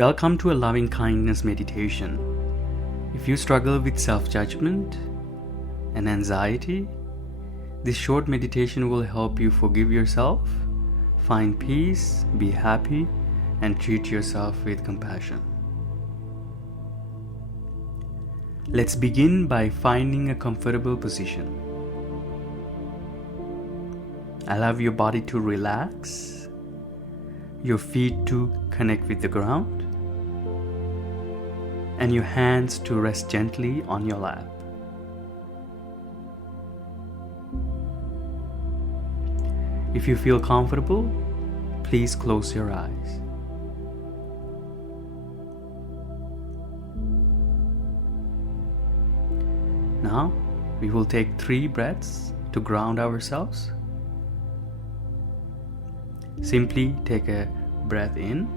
Welcome to a loving kindness meditation. If you struggle with self-judgment and anxiety, this short meditation will help you forgive yourself, find peace, be happy, and treat yourself with compassion. Let's begin by finding a comfortable position. Allow your body to relax, your feet to connect with the ground, and your hands to rest gently on your lap. If you feel comfortable, please close your eyes. Now, we will take 3 breaths to ground ourselves. Simply take a breath in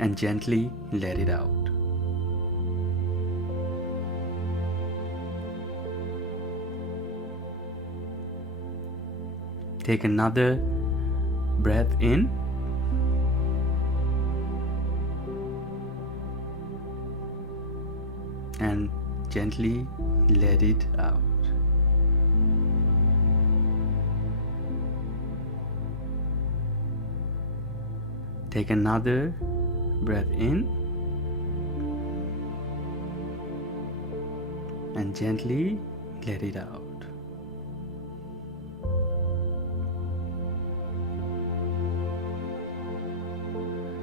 and gently let it out. Take another breath in and gently let it out. Take another breath in and gently let it out.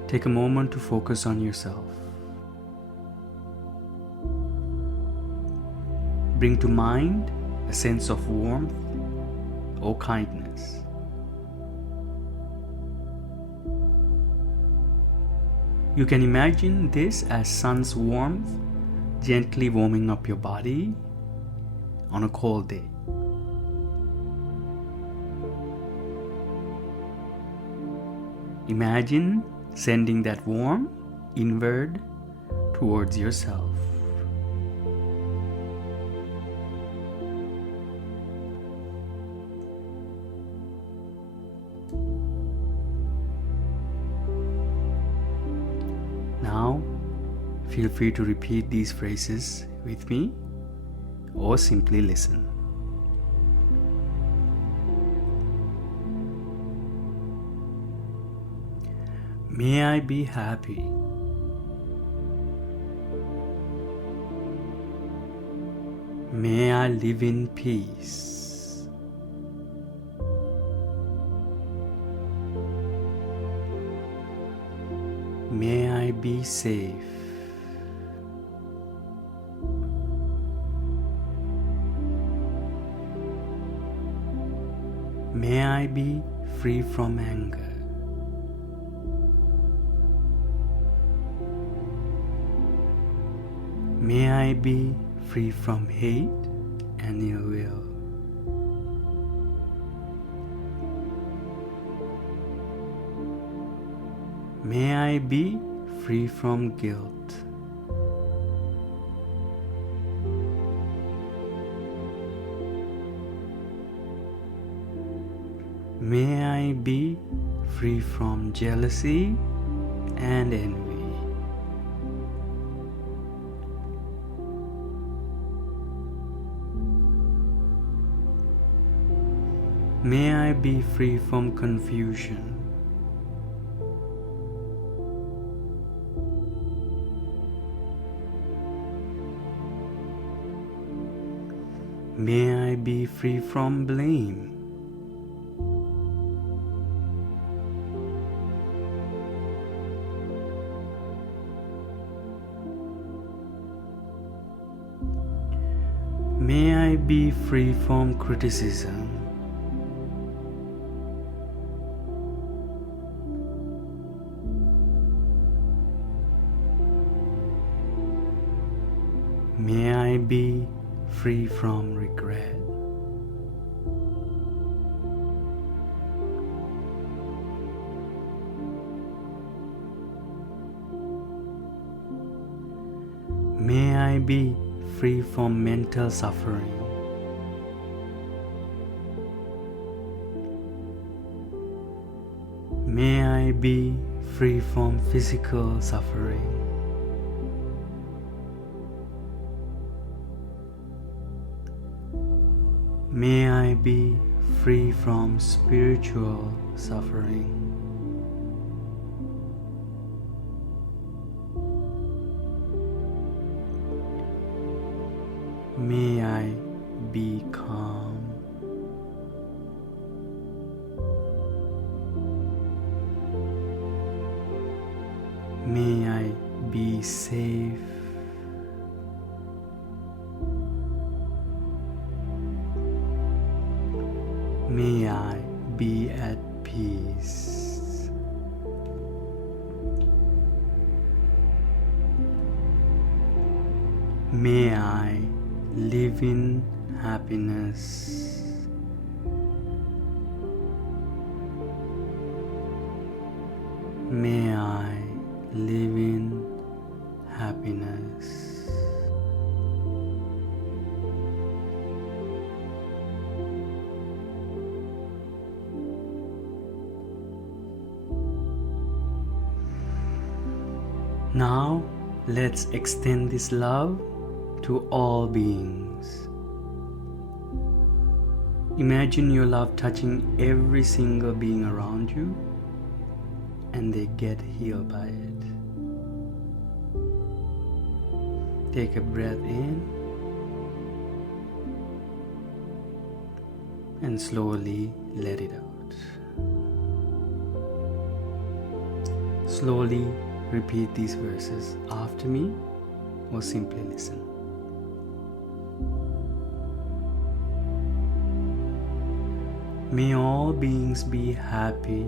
Take a moment to focus on yourself. Bring to mind a sense of warmth or kindness. You can imagine this as sun's warmth gently warming up your body on a cold day. Imagine sending that warmth inward towards yourself. Now, feel free to repeat these phrases with me or simply listen. May I be happy. May I live in peace. May I be safe. May I be free from anger. May I be free from hate and ill will. May I be free from guilt. May I be free from jealousy and envy. May I be free from confusion. May I be free from blame. May I be free from criticism. May I be free from regret. May I be free from mental suffering. May I be free from physical suffering. May I be free from spiritual suffering. May I be calm. May I be safe. May I be at peace. May I live in happiness. May I live in happiness. Now, let's extend this love to all beings. Imagine your love touching every single being around you, and they get healed by it. Take a breath in and slowly let it out. Slowly repeat these verses after me or simply listen. May all beings be happy.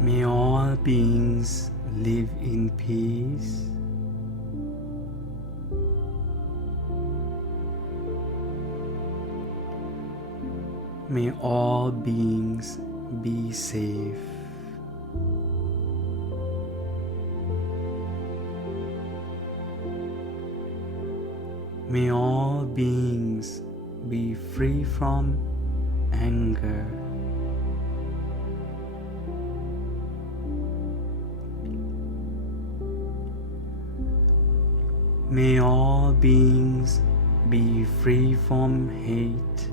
May all beings live in peace. May all beings be safe. May all beings be free from anger. May all beings be free from hate.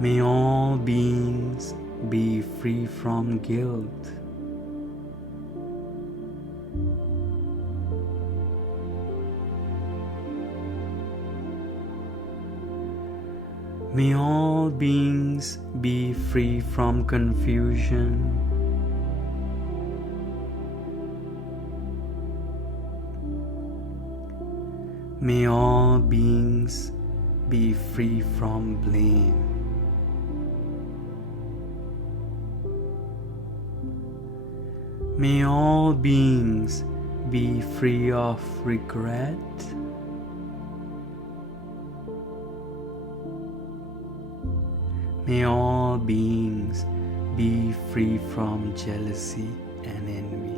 May all beings be free from guilt. May all beings be free from confusion. May all beings be free from blame. May all beings be free of regret. May all beings be free from jealousy and envy.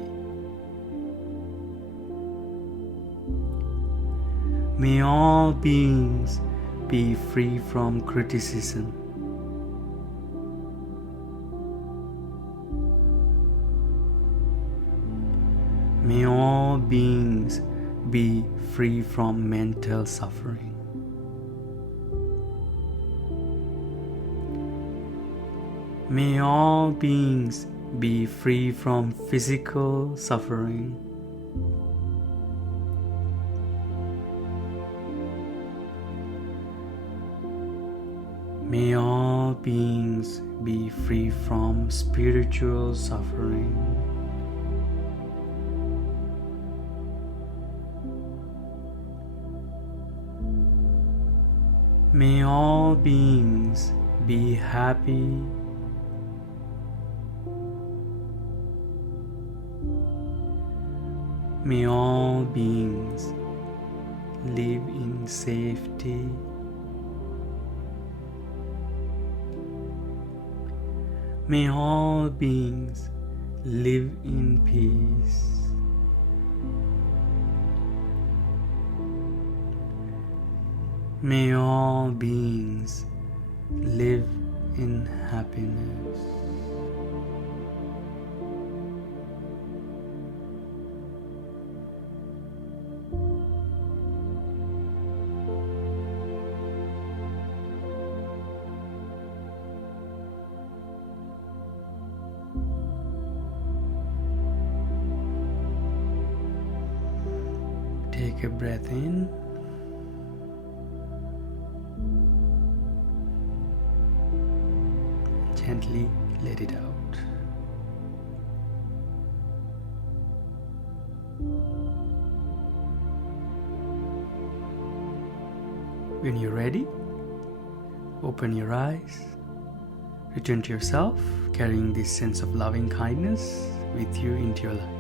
May all beings be free from criticism. May all beings be free from mental suffering. May all beings be free from physical suffering. May all beings be free from spiritual suffering. May all beings be happy. May all beings live in safety. May all beings live in peace. May all beings live in happiness. Take a breath in. Gently let it out. When you're ready, open your eyes. Return to yourself, carrying this sense of loving kindness with you into your life.